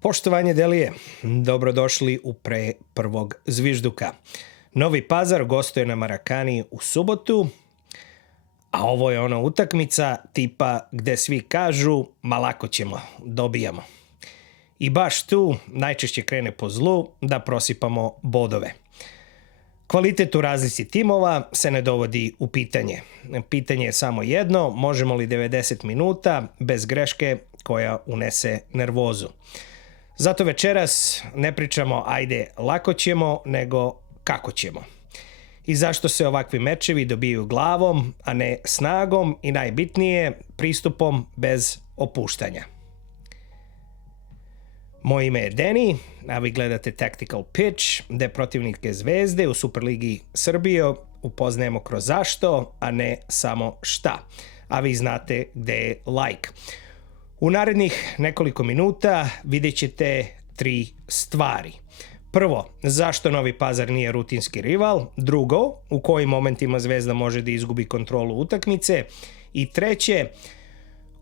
Poštovanje Delije, dobrodošli u pre prvog zvižduka. Novi Pazar gostuje na Marakani u subotu, a ovo je ona utakmica tipa gde svi kažu ma lako ćemo, dobijamo. I baš tu najčešće krene po zlu da prosipamo bodove. Kvalitet u razlici timova se ne dovodi u pitanje. Pitanje je samo jedno, možemo li 90 minuta bez greške koja unese nervozu. Zato večeras ne pričamo ajde lako ćemo, nego kako ćemo. I zašto se ovakvi mečevi dobiju glavom, a ne snagom i najbitnije pristupom bez opuštanja. Moje ime je Deni, a vi gledate Tactical Pitch, gde protivnike Zvezde u Superligi Srbije upoznajemo kroz zašto, a ne samo šta. A vi znate gde je like. U narednih nekoliko minuta vidjet ćete 3 stvari. Prvo, zašto Novi Pazar nije rutinski rival. Drugo, u kojim momentima Zvezda može da izgubi kontrolu utakmice. I treće,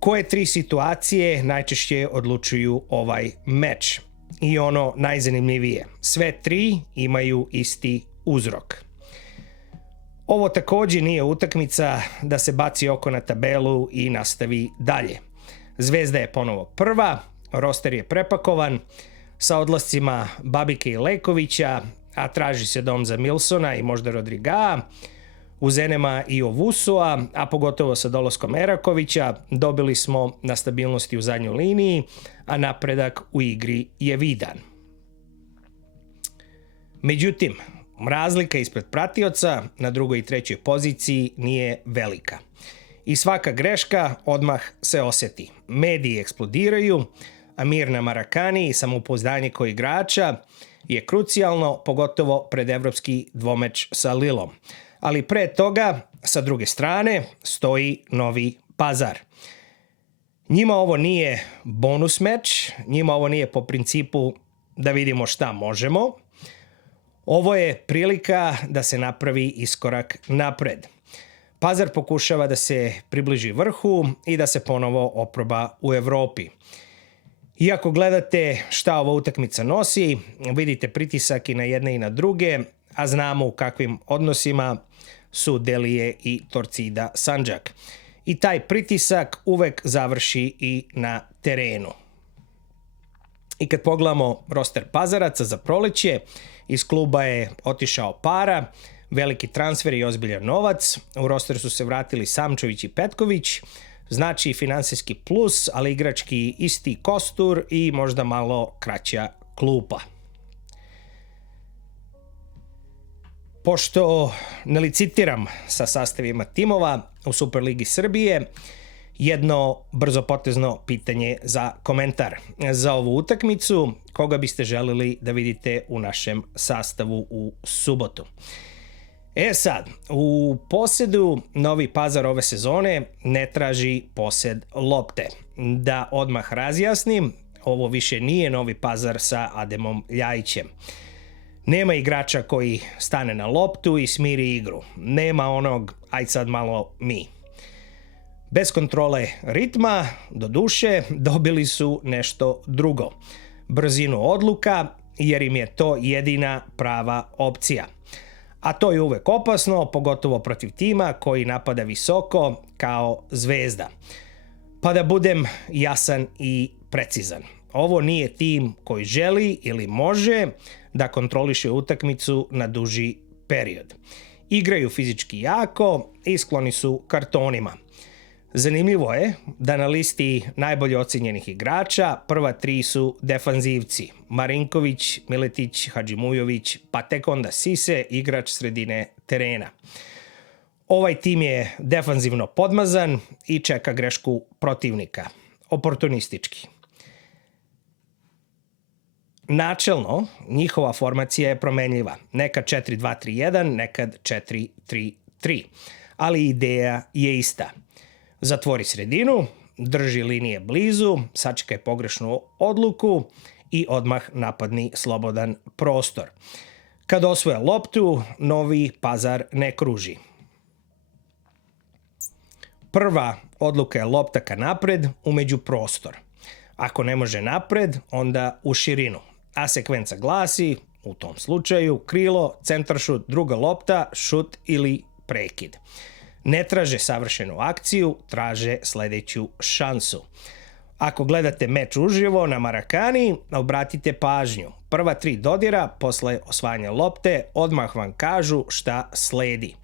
koje 3 situacije najčešće odlučuju ovaj meč. I ono najzanimljivije, sve 3 imaju isti uzrok. Ovo također nije utakmica da se baci oko na tabelu i nastavi dalje. Zvezda je ponovo prva, roster je prepakovan, sa odlascima Babike i Lekovića, a traži se dom za Milsona i možda Rodriga, uz enema i Ovusua, a pogotovo sa dolaskom Erakovića, dobili smo na stabilnosti u zadnjoj liniji, a napredak u igri je vidan. Međutim, razlika ispred pratioca na drugoj i trećoj poziciji nije velika. I svaka greška odmah se osjeti. Mediji eksplodiraju, a mir na Marakani i samopouzdanje kod igrača je krucijalno, pogotovo pred evropski dvomeč sa Lilom. Ali pre toga, sa druge strane, stoji Novi Pazar. Njima ovo nije bonus meč, njima ovo nije po principu da vidimo šta možemo. Ovo je prilika da se napravi iskorak napred. Pazar pokušava da se približi vrhu i da se ponovo oproba u Evropi. Iako gledate šta ova utakmica nosi, vidite pritisak i na jedne i na druge, a znamo u kakvim odnosima su Delije i Torcida Sandžak. I taj pritisak uvek završi i na terenu. I kad pogledamo roster Pazaraca za proleće, iz kluba je otišao Para, veliki transfer i ozbiljan novac, u roster su se vratili Samčević i Petković, znači finansijski plus, ali igrački isti kostur i možda malo kraća klupa. Pošto ne licitiram sa sastavima timova u Superligi Srbije, jedno brzopotezno pitanje za komentar. Za ovu utakmicu, koga biste želeli da vidite u našem sastavu u subotu? Sad, u posedu Novi Pazar ove sezone ne traži posed lopte. Da odmah razjasnim, ovo više nije Novi Pazar sa Ademom Ljajićem. Nema igrača koji stane na loptu i smiri igru. Nema onog, aj sad malo mi. Bez kontrole ritma, do duše, dobili su nešto drugo. Brzinu odluka, jer im je to jedina prava opcija. A to je uvek opasno, pogotovo protiv tima koji napada visoko kao Zvezda. Pa da budem jasan i precizan. Ovo nije tim koji želi ili može da kontroliše utakmicu na duži period. Igraju fizički jako i skloni su kartonima. Zanimljivo je da na listi najbolje ocenjenih igrača prva 3 su defanzivci. Marinković, Miletić, Hadžimujović, pa tek onda Sise, igrač sredine terena. Ovaj tim je defanzivno podmazan i čeka grešku protivnika. Oportunistički. Načelno, njihova formacija je promenljiva. Nekad 4-2-3-1, nekad 4-3-3. Ali ideja je ista. Zatvori sredinu, drži linije blizu, sačekaj pogrešnu odluku i odmah napadni slobodan prostor. Kad osvoje loptu, Novi Pazar ne kruži. Prva odluka je lopta ka napred u međuprostor. Ako ne može napred, onda u širinu. A sekvenca glasi, u tom slučaju, krilo, centaršut, druga lopta, šut ili prekid. Ne traže savršenu akciju, traže sledeću šansu. Ako gledate meč uživo na Marakani, obratite pažnju. Prva 3 dodira posle osvajanja lopte odmah vam kažu šta sledi.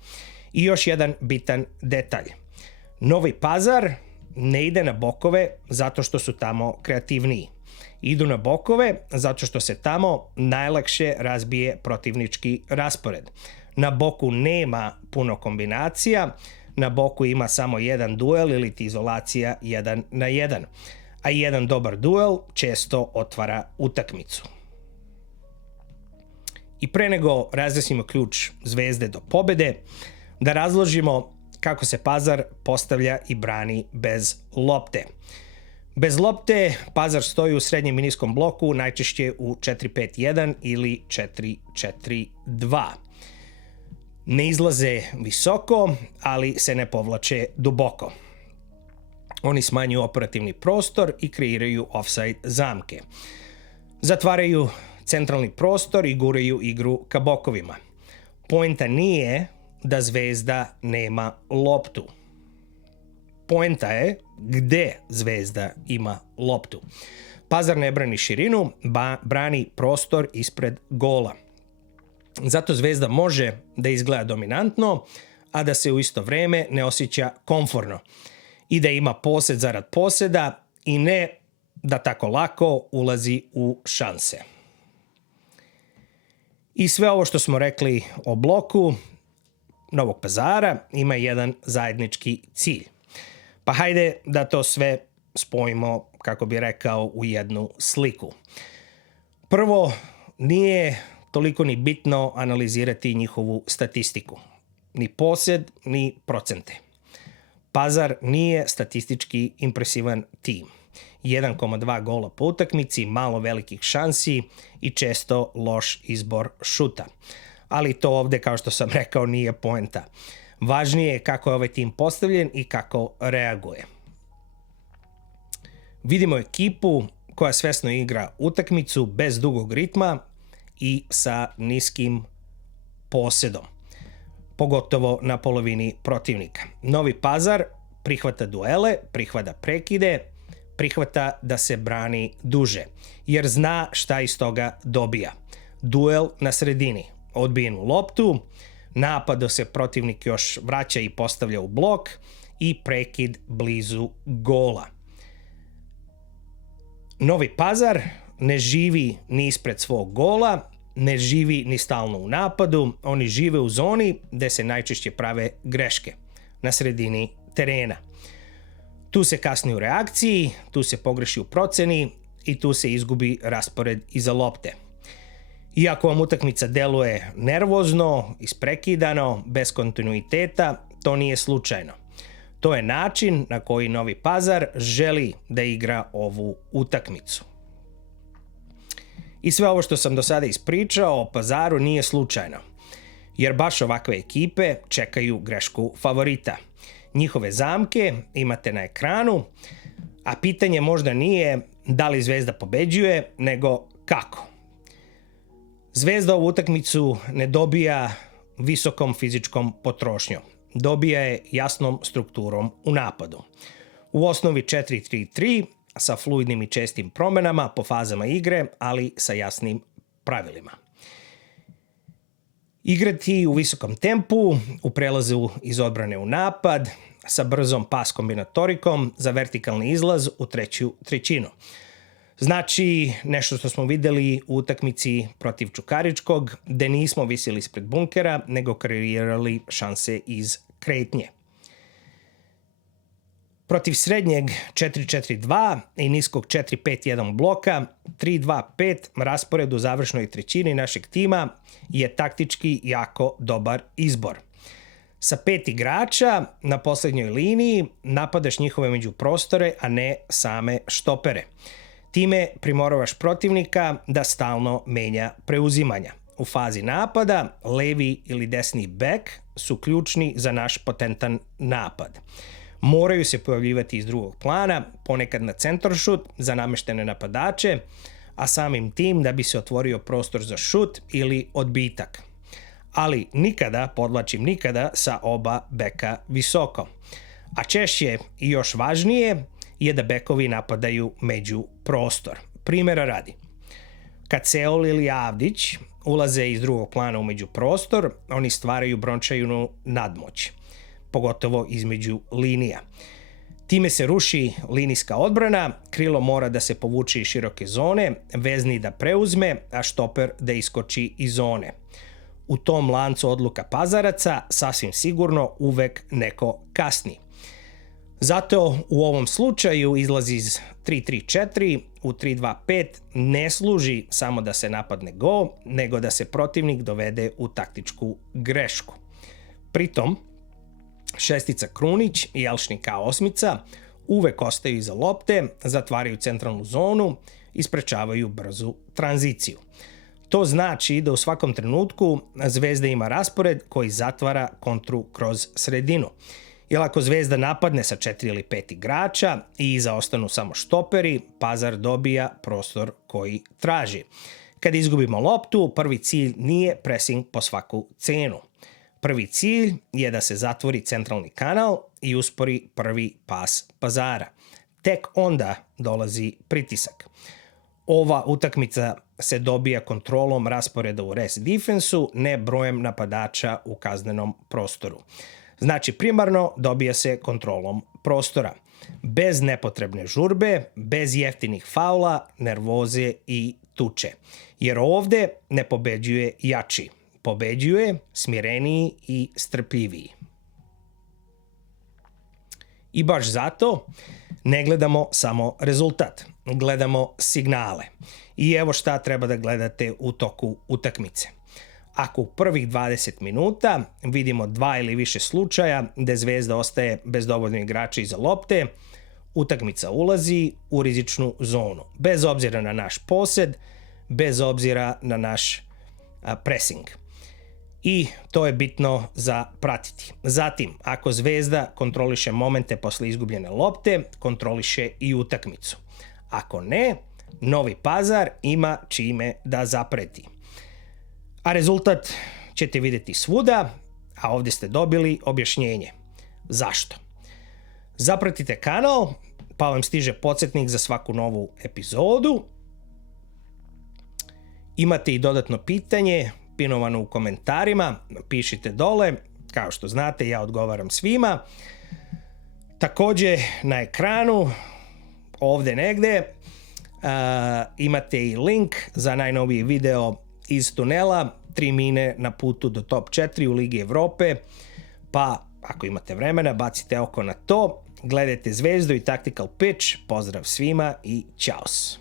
I još jedan bitan detalj. Novi Pazar ne ide na bokove zato što su tamo kreativniji. Idu na bokove zato što se tamo najlakše razbije protivnički raspored. Na boku nema puno kombinacija, na boku ima samo jedan duel ili izolacija 1 na 1. A jedan dobar duel često otvara utakmicu. I pre nego razjasnimo ključ Zvezde do pobede, da razložimo kako se Pazar postavlja i brani bez lopte. Bez lopte Pazar stoji u srednjem i niskom bloku, najčešće u 4-5-1 ili 4-4-2. Ne izlaze visoko, ali se ne povlače duboko. Oni smanjuju operativni prostor i kreiraju ofsajd zamke. Zatvaraju centralni prostor i guraju igru ka bokovima. Poenta nije da Zvezda nema loptu. Poenta je gde Zvezda ima loptu. Pazar ne brani širinu, brani prostor ispred gola. Zato Zvezda može da izgleda dominantno, a da se u isto vreme ne osjeća komforno i da ima posed zarad poseda i ne da tako lako ulazi u šanse. I sve ovo što smo rekli o bloku Novog Pazara ima jedan zajednički cilj. Pa hajde da to sve spojimo, kako bi rekao, u jednu sliku. Prvo, nije toliko ni bitno analizirati njihovu statistiku. Ni posed, ni procente. Pazar nije statistički impresivan tim. 1,2 gola po utakmici, malo velikih šansi i često loš izbor šuta. Ali to ovde, kao što sam rekao, nije poenta. Važnije je kako je ovaj tim postavljen i kako reaguje. Vidimo ekipu koja svesno igra utakmicu bez dugog ritma i sa niskim posedom, pogotovo na polovini protivnika. Novi Pazar prihvata duele, prihvata prekide, prihvata da se brani duže, jer zna šta iz toga dobija. Duel na sredini, odbijenu loptu, napad da se protivnik još vraća i postavlja u blok i prekid blizu gola. Novi Pazar ne živi ni ispred svog gola, ne živi ni stalno u napadu, oni žive u zoni gde se najčešće prave greške, na sredini terena. Tu se kasni u reakciji, tu se pogreši u proceni i tu se izgubi raspored iza lopte. Iako vam utakmica deluje nervozno, isprekidano, bez kontinuiteta, to nije slučajno. To je način na koji Novi Pazar želi da igra ovu utakmicu. I sve ovo što sam do sada ispričao o Pazaru nije slučajno, jer baš ovakve ekipe čekaju grešku favorita. Njihove zamke imate na ekranu, a pitanje možda nije da li Zvezda pobeđuje, nego kako. Zvezda ovu utakmicu ne dobija visokom fizičkom potrošnjom. Dobija je jasnom strukturom u napadu. U osnovi 4-3-3 sa fluidnim i čestim promenama po fazama igre, ali sa jasnim pravilima. Igrati u visokom tempu, u prelazu iz odbrane u napad, sa brzom pas kombinatorikom za vertikalni izlaz u treću trećinu. Znači, nešto što smo videli u utakmici protiv Čukaričkog, gde nismo visili ispred bunkera, nego kreirali šanse iz kretnje. Protiv srednjeg 4-4-2 i niskog 4-5-1 bloka, 3-2-5 raspored u završnoj trećini našeg tima je taktički jako dobar izbor. Sa 5 igrača na poslednjoj liniji napadaš njihove međuprostore, a ne same štopere. Time primoravaš protivnika da stalno menja preuzimanja. U fazi napada, levi ili desni bek su ključni za naš potentan napad. Moraju se pojavljivati iz drugog plana, ponekad na centaršut za nameštene napadače, a samim tim da bi se otvorio prostor za šut ili odbitak. Ali nikada, podvlačim nikada, sa oba beka visoko. A češće i još važnije je da bekovi napadaju među prostor. Primjera radi. Kad Seol ili Avdić ulaze iz drugog plana u međuprostor, oni stvaraju brončajnu nadmoć, pogotovo između linija. Time se ruši linijska odbrana, krilo mora da se povuče iz široke zone, vezni da preuzme, a štoper da iskoči iz zone. U tom lancu odluka pazaraca sasvim sigurno uvek neko kasni. Zato u ovom slučaju izlazi iz 3-3-4 u 3-2-5 ne služi samo da se napadne go, nego da se protivnik dovede u taktičku grešku. Pritom, šestica Krunić i Jelšnik A8 uvek ostaju iza lopte, zatvaraju centralnu zonu i sprečavaju brzu tranziciju. To znači da u svakom trenutku Zvezda ima raspored koji zatvara kontru kroz sredinu. Jer ako Zvezda napadne sa 4 ili 5 igrača i iza ostanu samo štoperi, Pazar dobija prostor koji traži. Kad izgubimo loptu, prvi cilj nije pressing po svaku cenu. Prvi cilj je da se zatvori centralni kanal i uspori prvi pas Pazara. Tek onda dolazi pritisak. Ova utakmica se dobija kontrolom rasporeda u rest defensu, ne brojem napadača u kaznenom prostoru. Znači, primarno dobija se kontrolom prostora. Bez nepotrebne žurbe, bez jeftinih faula, nervoze i tuče. Jer ovde ne pobeđuje jači. Pobeđuje smireniji i strpljiviji. I baš zato ne gledamo samo rezultat, gledamo signale. I evo šta treba da gledate u toku utakmice. Ako u prvih 20 minuta vidimo 2 ili više slučaja gde Zvezda ostaje bez dovoljno igrača iza lopte, utakmica ulazi u rizičnu zonu. Bez obzira na naš posed, bez obzira na naš pressing. I to je bitno za pratiti. Zatim, ako Zvezda kontroliše momente posle izgubljene lopte, kontroliše i utakmicu. Ako ne, Novi Pazar ima čime da zapreti. A rezultat ćete vidjeti svuda, a ovdje ste dobili objašnjenje. Zašto? Zapratite kanal, pa vam stiže podsjetnik za svaku novu epizodu. Imate i dodatno pitanje, pinovano u komentarima, pišite dole, kao što znate ja odgovaram svima. Također na ekranu, ovdje negdje, imate i link za najnoviji video iz tunela, 3 mine na putu do top 4 u Ligi Evrope, pa ako imate vremena bacite oko na to, gledajte Zvezdu i Tactical Pitch, pozdrav svima i čaos!